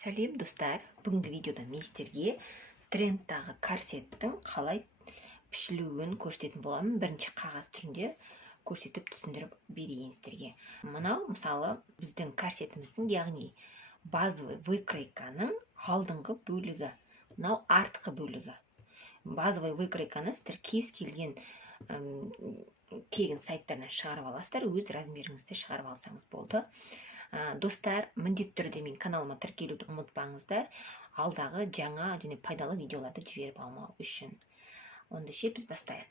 Сәлем достар, бүгінгі видеода мен сіздерге трендтағы корсеттің қалай пішілуін көрсететін боламын. Бірінші қағаз түрінде көрсетіп түсіндіріп берейін сіздерге. Мынау мысалы біздің корсетіміздің, яғни базовый выкройканың алдыңғы бөлігі, мынау артқы бөлігі. Базовый выкройканы сіздер кез келген тегін сайттарынан шығарып аласыздар, өз размеріңізді шығарып алсаңыз болды. Достар, міндетті түрде мен каналыма тіркелуді ұмытпаңыздар, алдағы жаңа және пайдалы видеоларды жіберіп алмау үшін. Онда біз бастайық.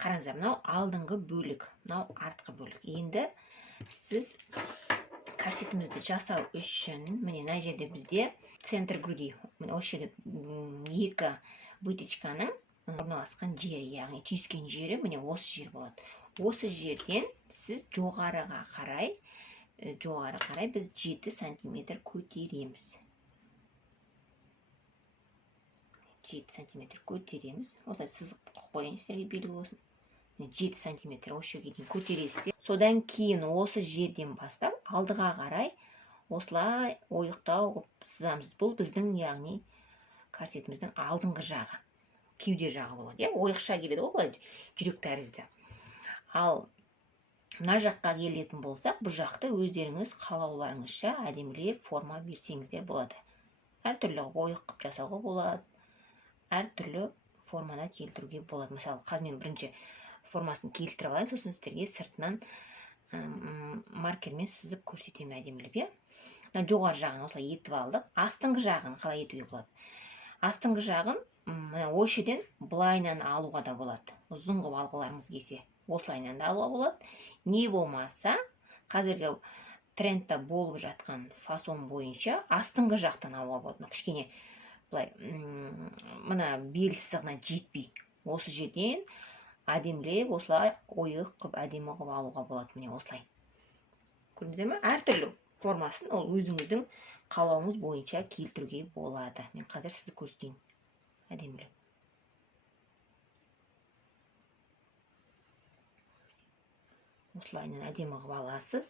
Қараңыздар, мынау алдыңғы бөлік, мынау артқы бөлік. Енді сіз корсетімізді жасау үшін, міне мына жерде бізде центр груди, осы жерде екі вытечканың орналасқан жері, яғни түйіскен жері міне осы жер болады. Осы жерден сіз жоғарыға қарай біз 7 сантиметр көтереміз. 7 сантиметр көтереміз. Осылай сызып қойын сіздерге белгі болсын. 7 сантиметр осы жерге дейін көтересіздер. Содан кейін осы жерден бастап алдыға қарай осылай ойықтау сызамыз. Бұл біздің, яғни корсетіміздің алдыңғы жағы, кеуде жағы болады. Ойықша келеді ғой, жүрек тәрізді. Ал мына жаққа келетін болсақ, бұл жақты өздеріңіз қалауларыңызша әдемілеп форма берсеңіздер болады. Әртүрлі ойық қып жасауға болады, әртүрлі формада келтіруге болады. Мысалы, қазір бірінші формасын келтіріп алайын, сосын сіздерге сыртынан маркермен сызып көрсетемін әдемілеп. Жоғары жағын осылай етіп алдық. Астыңғы жағын қалай етуге болады? Астыңғы жағын осы жерден былайынан алуға да болады. Ұзын қылып алғыларыңыз келсе, осылайынан да алуға болады. Не болмаса, қазіргі трендта болып жатқан фасон бойынша астыңғы жақтан алуға болады. Кішкене былай, мына бел сызығына жетпей, осы жерден әдемілеп осылай ойық қып әдемі қылып алуға болады. Міне осылай. Көрдіңіздер ме? Әртүрлі формасын ол өзіңіздің қалауыңыз бойынша келтіруге болады. Мен қазір сізді көрсетейін. Әдемілеп. Осылайынан әдемі қылып аласыз.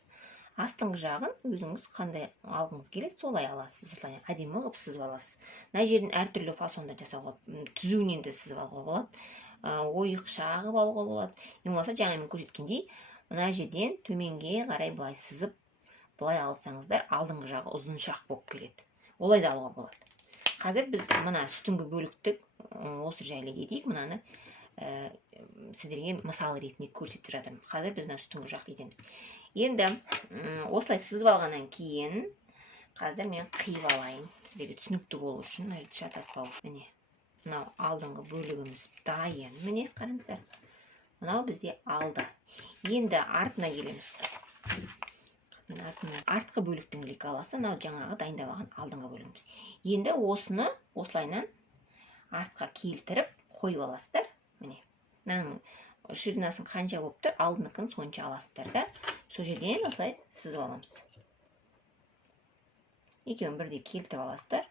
Астыңғы жағын өзіңіз қандай алғыңыз келеді, солай аласыз. Осылай әдемі қылып сызып аласыз. Мына жерден әртүрлі фасонда жасауға, түзуінен де сызып алуға болады. Ойықша қылып алуға болады. Не болмаса, жаңа мен көрсеткендей, мына жерден төменге қарай былай сызып, былай алсаңыздар, алдыңғы жағы ұзыншақ болып келеді. Олай да алуға болады. Қазір біз мына үстіңгі бөлікті осы жайлы етейік. Мынаны сіздерге мысал ретінде көрсетіп жатырмын. Қазір біз үстіңгі жақты етеміз. Енді осылай сызып алғаннан кейін қазір мен қиып алайын. Сіздерге түсінікті болу үшін, шатаспау үшін. Міне, мынау алдыңғы бөлігіміз дайын. Міне, қараңыздар. Мынау бізде алды. Енді артына келеміз. Артқы бөліктің лек аласы, мынау жаңағы дайындап алған алдыңғы бөлігіміз. Енді осыны осылайынан артқа келтіріп қойып аласыздар. Міне, мынаның ширинасын қанша болып тұр, алдыныкін сонша аласыздар да, сол жерден осылай сызып аламыз. Екеуін бірдей келтіріп аласыздар,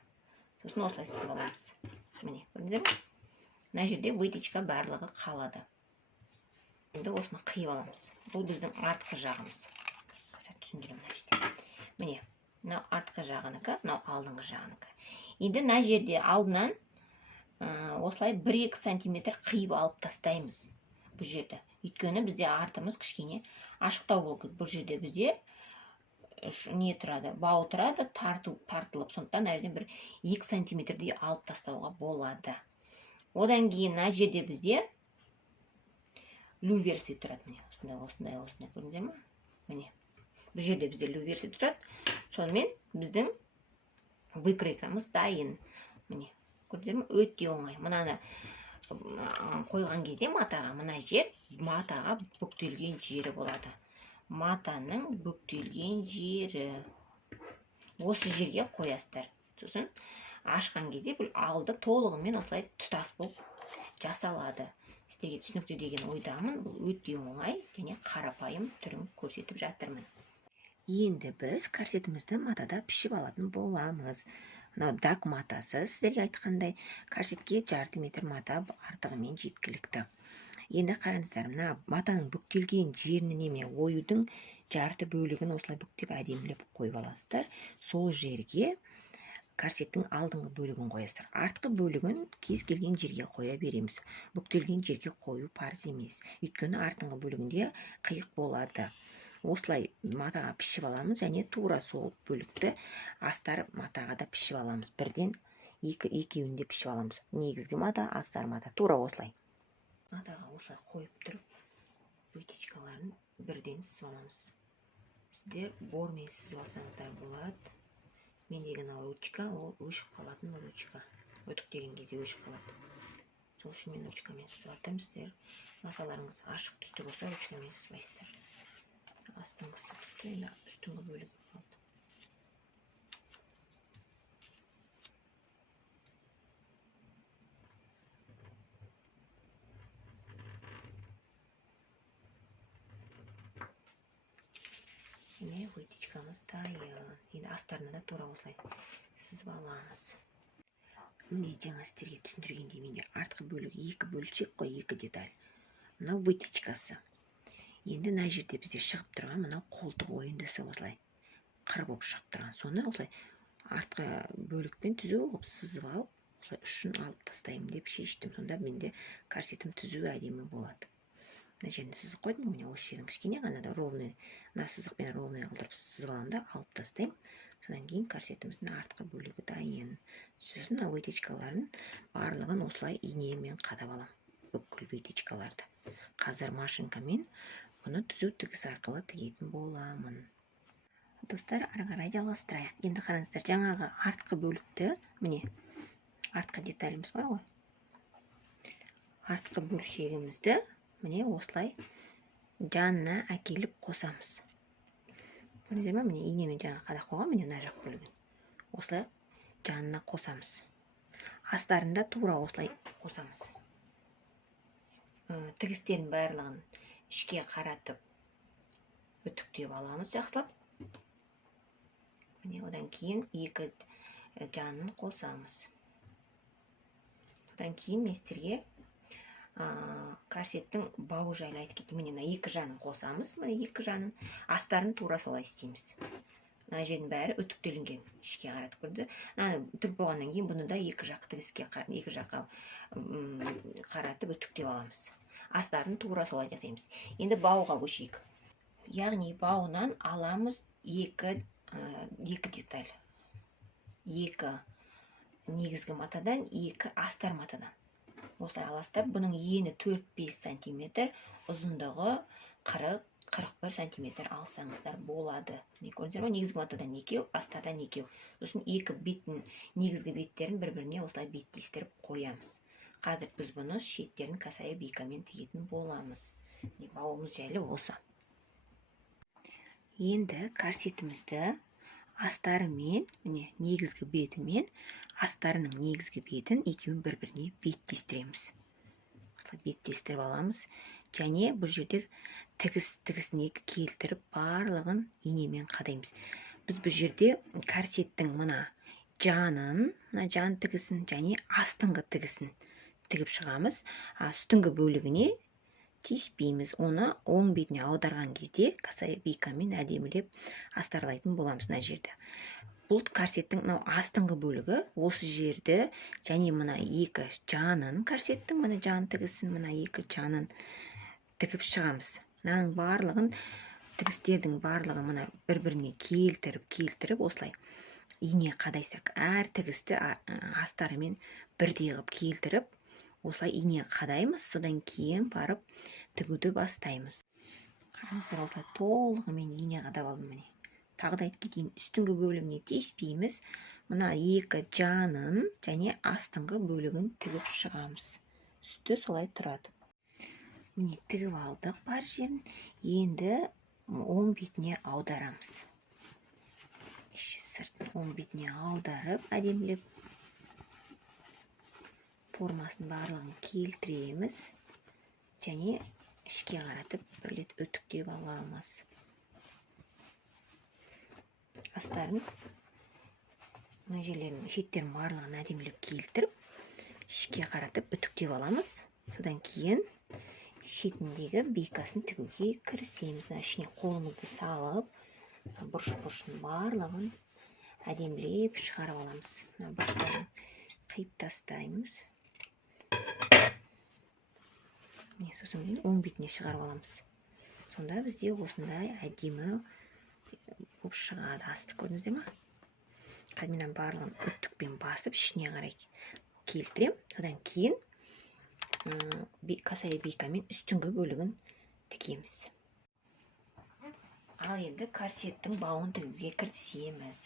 сосын осылай сызып аламыз. Міне, көрдіңіздер ме? Мына жерде вытечка барлығы қалады. Енді осыны қиып аламыз. Бұл біздің артқы жағымыз. Қазір түсіндірем мына жерде. Міне, мынау артқы жағыныкі, мынау алдыңғы жағыныкі. Енді мына жерде алдынан осылай 1-2 сантиметр қиып алып тастаймыз бұл жерді. Өйткені бізде артымыз кішкене ашықтау болып, бұл жерде бізде не тұрады, бау тұрады, тартылып, сондықтан әрден 1-2 сантиметрдей алып тастауға болады. Одан кейін мына жерде бізде люверси тұрады. Міне, осындай, көрдіңіздер ме? Міне, бұл жерде бізде люверси тұрады. Сонымен біздің выкройкамыз дайын. Міне, көрдіңіздер ме? Өте оңай. Мынаны қойған кезде матаға, мына жер матаға бүктелген жері болады. Матаның бүктелген жері. Осы жерге қоясыздар. Сосын ашқан кезде бұл алды толығымен осылай тұтас болып жасалады. Сіздерге түсінікті деген ойдамын. Бұл өте оңай және қарапайым түрін көрсетіп жатырмын. Енді біз корсетімізді матада пішіп алатын боламыз. Мынау дак матасы, сіздерге айтқандай, корсетке жарты метр мата артығымен жеткілікті. Енді қараңыздар, мына матаның бүктелген жеріне оюдың жарты бөлігін осылай бүктеп әдемілеп қойып аласыздар. Сол жерге корсеттің алдыңғы бөлігін қоясыздар. Артқы бөлігін кез келген жерге қоя береміз. Бүктелген жерге қою парыз емес. Өйткені артыңғы бөлігінде қиық болады. Осылай матаға пішіп аламыз, және тура сол бөлікті астар матаға да пішіп аламыз. Бірден екеуінде пішіп аламыз. Негізгі мата, астар мата. Тура осылай. Матаға осылай қойып тұрып, вытечкаларын бірден сызып аламыз. Сіздер бормен сызып алсаңыздар болады. Мендегі мына ручка, ол өшіп қалатын ручка. Өтіктеген кезде өшіп қалады. Сол үшін мен ручкамен сызып жатырмын. Сіздер маталарыңыз ашық түсті болса, ручкамен сызбайсыздар. Астыңғысы түсті, енді үстіңгі бөлігі қалды. Міне вытечкамыз дайын. Енді астарына да тура осылай сызып аламыз. Міне жаңа сіздерге түсіндіргендей, менде артқы бөлігі екі бөлшек қой, екі деталь. Мынау вытечкасы. Енді мына жерде бізде шығып тұрған мынау қолтық ойындысы осылай қыр болып шығып тұрған. Соны осылай артқы бөлікпен түзу қылып сызып алып, осылай ұшын алып тастаймын деп шештім. Сонда менде корсетім түзу әдемі болады. Мына жерін сызып қойдым, міне осы жердің кішкене ғана да ровный, мына сызықпен ровный қылдырып сызып аламын да алып тастаймын. Содан кейін корсетіміздің артқы бөлігі дайын. Сосын мына вытечкаларын барлығын осылай инемен қадап аламын. Бүкіл вытечкаларды. Қазір машинкамен бұны түзу тігіс арқылы тігетін боламын. Достар, ары қарай жалғастырайық. Енді қараңыздар, жаңағы артқы бөлікті, міне артқы деталіміз бар ғой. Артқы бөлшегімізді міне осылай жанына әкеліп қосамыз. Көрдіңіздер ме? Міне инемен жаңа қадап қойған, міне мына жақ бөлігін. Осылай жанына қосамыз. Астарында тура осылай қосамыз. Тігістерін барлығын ішке қаратып үтіктеп аламыз жақсылап. Міне одан кейін екі жанын қосамыз. Одан кейін мен сіздерге корсеттің бауы жайлы айтып кеттім. Міне екі жанын қосамыз. Міне екі жанын астарын тура солай істейміз. Мына жердің бәрі үтіктелінген, ішке қаратып көрдіңіз. Тігіп болғаннан кейін бұны да екі жаққа қаратып үтіктеп аламыз. Астарын тура солай жасаймыз. Енді бауға көшейік. Яғни бауынан аламыз екі деталь. Екі негізгі матадан, екі астар матадан. Осылай аластап, бұның ені 4-5 сантиметр, ұзындығы 40-41 сантиметр алсаңыздар болады. Көрдіңіздер ме? Негізгі матадан екеу, астардан екеу. Сосын екі беттің негізгі беттерін бір-біріне осылай беттестіріп қоямыз. Қазір біз бұны шеттерін касая бикамен тігетін боламыз. Бауымыз жайлы болса. Енді корсетімізді астарымен, міне негізгі бетімен, астарының негізгі бетін екеуін бір-біріне беттестіреміз. Беттестіріп аламыз. Және бұл жерде тігісіне келтіріп барлығын инемен қадаймыз. Біз бұл жерде корсеттің мына жанын, мына жан тігісін және астыңғы тігісін тігіп шығамыз. Үстіңгі бөлігіне тиіспейміз. Оны оң бетіне аударған кезде касая бикамен әдемілеп астарлайтын боламыз мына жерді. Бұл корсеттің астыңғы бөлігі осы жерді және мына екі жанын, корсеттің мына жан тігісін, мына екі жанын тігіп шығамыз. Мынаның барлығын, тігістердің барлығын мына бір-біріне келтіріп осылай ине қадайсақ. Әр тігісті астарымен бірдей қылып келтіріп, осылай ине қадаймыз. Содан кейін барып тігуді бастаймыз. Қараңыздар, осылай толығымен ине қадап алдым міне. Тағы да айтып кетейін, үстіңгі бөлігіне тиіспейміз. Мына екі жанын және астыңғы бөлігін тігіп шығамыз. Үсті солай тұрады. Міне тігіп алдық бар жерін. Енді оң бетіне аударамыз. Іші сыртын оң бетіне аударып, әдемілеп формасын барлығын келтіреміз. Және ішке қаратып бірлет үтіктеп аламыз. Астарын, мына жерлерін, шеттерін барлығын әдемілеп келтіріп, ішке қаратып үтіктеп аламыз. Содан кейін шетіндегі бикасын тігуге кірісеміз. Ішіне қолымызды салып, бұрыш-бұрышын барлығын әдемілеп шығарып аламыз. Бақтарын қиып тастаймыз. Сосын оң бетіне шығарып аламыз. Сонда бізде осындай әдемі болып шығады асты, көрдіңіздер ма? Қазір барлығын үттікпен басып ішіне қарай келтірем. Содан кейін косая бейкамен үстіңгі бөлігін тігеміз. Ал енді корсеттің бауын тігуге кірісеміз.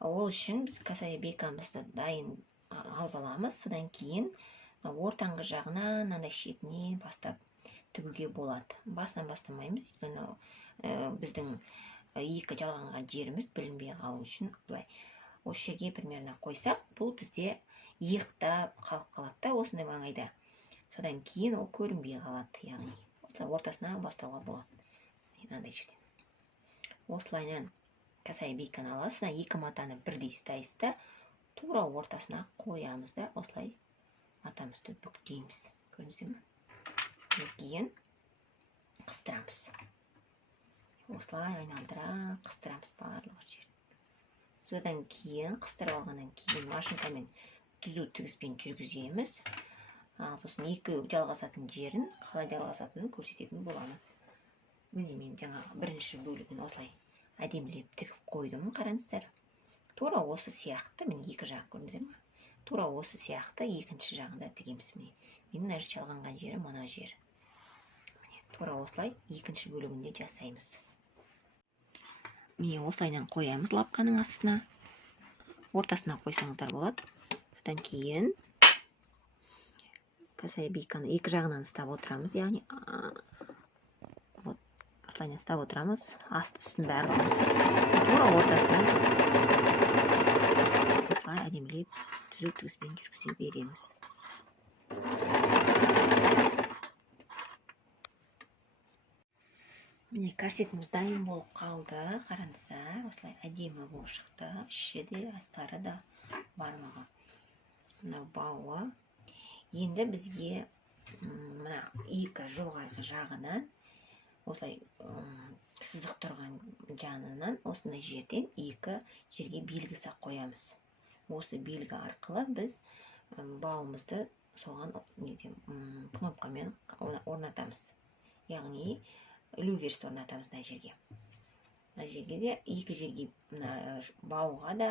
Ол үшін біз косая бейкамызды дайын алып аламыз. Содан кейін ортаңғы жағынан мынандай шетінен бастап тігуге болады. Басынан бастамаймыз, өйткені біздің екі жалғанған жеріміз білінбей қалу үшін былай осы жерге примерно қойсақ, бұл бізде иықтап қалып қалады да осындай маңайда. Содан кейін ол көрінбей қалады, яғни осылай ортасынан бастауға болады. Мынандай жерден. Осылайынан косая бейканы аласыз, екі матаны бірдей ұстайсыз да, тура ортасына қоямыз да, осылай матамызды бүктейміз. Көрдіңіздер ме? Кейін қыстырамыз. Осылай айналдыра қыстырамыз барлық жерін. Содан кейін қыстырып алғаннан кейін машинкамен түзу тігіспен жүргіземіз. Сосын екі жалғасатын жерін қалай жалғасатынын көрсететін боламын. Міне мен жаңағы бірінші бөлігін осылай әдемілеп тігіп қойдым, қараңыздар. Тура осы сияқты, мен екі жақ көрдіңіздер ме? Тура осы сияқты екінші жағында тігеміз. Менің мына жалғанған жері мына жер. Тура осылай екінші бөлігінде жасаймыз. Міне осылайдан қоямыз лапқаның астына. Ортасына қойсаңыздар болады. Содан кейін косая бейканы екі жағынан ұстап отырамыз. Яғни осылайдан ұстап отырамыз. Асты үстін бәрін тура ортасынан осылай әдемілеп түзу тігіспен жүргізе береміз. Міне корсетіміз дайын болып қалды. Қараңыздар, осылай әдемі болып шықты. Іші де, астары да бар маған. Мына бауы. Енді бізге мына екі жоғарғы жағынан осылай сызық тұрған жанынан осындай жерден екі жерге белгі сақ қоямыз. Осы белгі арқылы біз бауымызды соған кнопкамен орнатамыз. Яғни люверс орнатамыз мына жерге. Мына жерге де екі жерге бауға да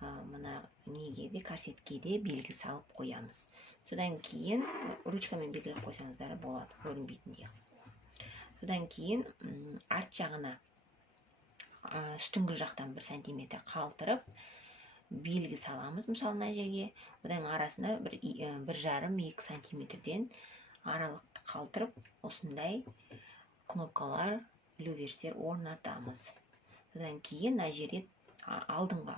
мына неге де корсетке де белгі салып қоямыз. Содан кейін ручкамен белгілеп қойсаңыздар болады, көрінбейтіндей. Содан кейін арт жағына үстіңгі жақтан 1 сантиметр қалтырып белгі саламыз, мысалы мына жерге. Одан арасына 1,5-2 сантиметрден аралықты қалтырып осындай кнопкалар, люверстер орнатамыз. Содан кейін мына жерде алдыңғы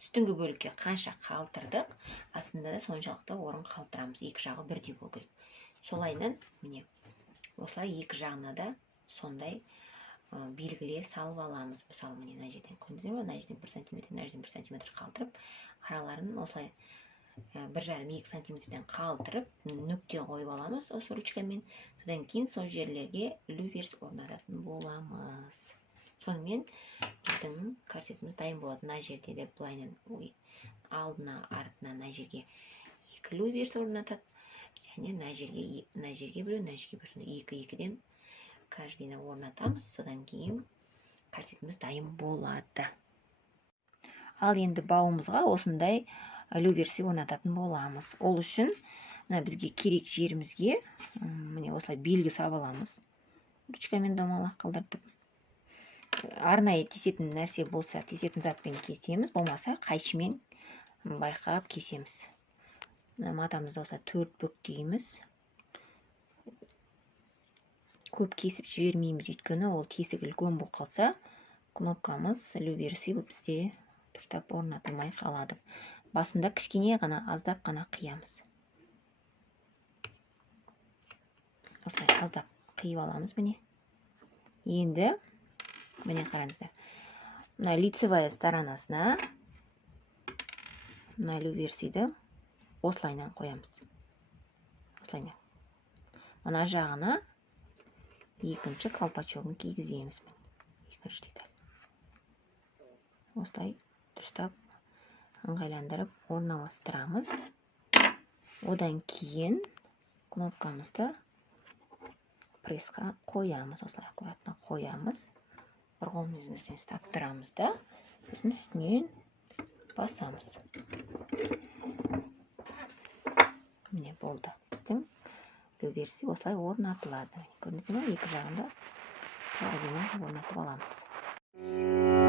үстіңгі бөлікке қанша қалтырдық, астында да соншалықты орын қалтырамыз. Екі жағы бірдей болу керек. Солайынан міне осылай екі жағына да сондай белгілер салып аламыз. Мысалы міне мына жерден көрдіңіздер ме? Мына жерден 1 сантиметр, мына жерден 1 сантиметр қалтырып, араларын осылай 1,5-2 сантиметрден қалтырып, нүкте қойып аламыз осы ручкамен. Содан кейін сол жерлерге люверс орнататын боламыз. Сонымен біздің корсетіміз дайын болады. Мына жерде де былайынан алдына, артына мына жерге екі люверс орнатады. Және мына жерге біреу, мына жерге біреу, екі-екіден каждыйына орнатамыз. Содан кейін корсетіміз дайын болады. Ал енді бауымызға осындай люверси орнататын боламыз. Ол үшін бізге керек жерімізге міне осылай белгі салып аламыз. Ручкамен домалақ қылдыртып. Арнайы тесетін нәрсе болса, тесетін затпен кесеміз, болмаса қайшымен байқап кесеміз. Матамызды осылай 4 бүктейміз. Көп кесіп жібермейміз, өйткені ол тесік үлкен болып қалса, кнопкамыз люверси бізде дұрыстап орнатылмай қалады. Басында кішкене ғана, аздап қана қиямыз. Осылай аздап қиып аламыз міне. Енді міне қараңыздар. Мына лицевая сторонасына мына люверсиді осылайынан қоямыз. Осылайынан. Мына жағына екінші колпачогын кигіземіз. Екінші деталь. осылай дұрыстап ыңғайландырып орналастырамыз. Одан кейін кнопкамызды прессқа қоямыз. Осылай аккуратно қоямыз. Бір қолымыздың үстіне ұстап тұрамыз да, сосын үстінен басамыз. Міне болды. Біздің версия осылай орнатылады. Көрдіңіздер ме? Екі жағында орнатып аламыз.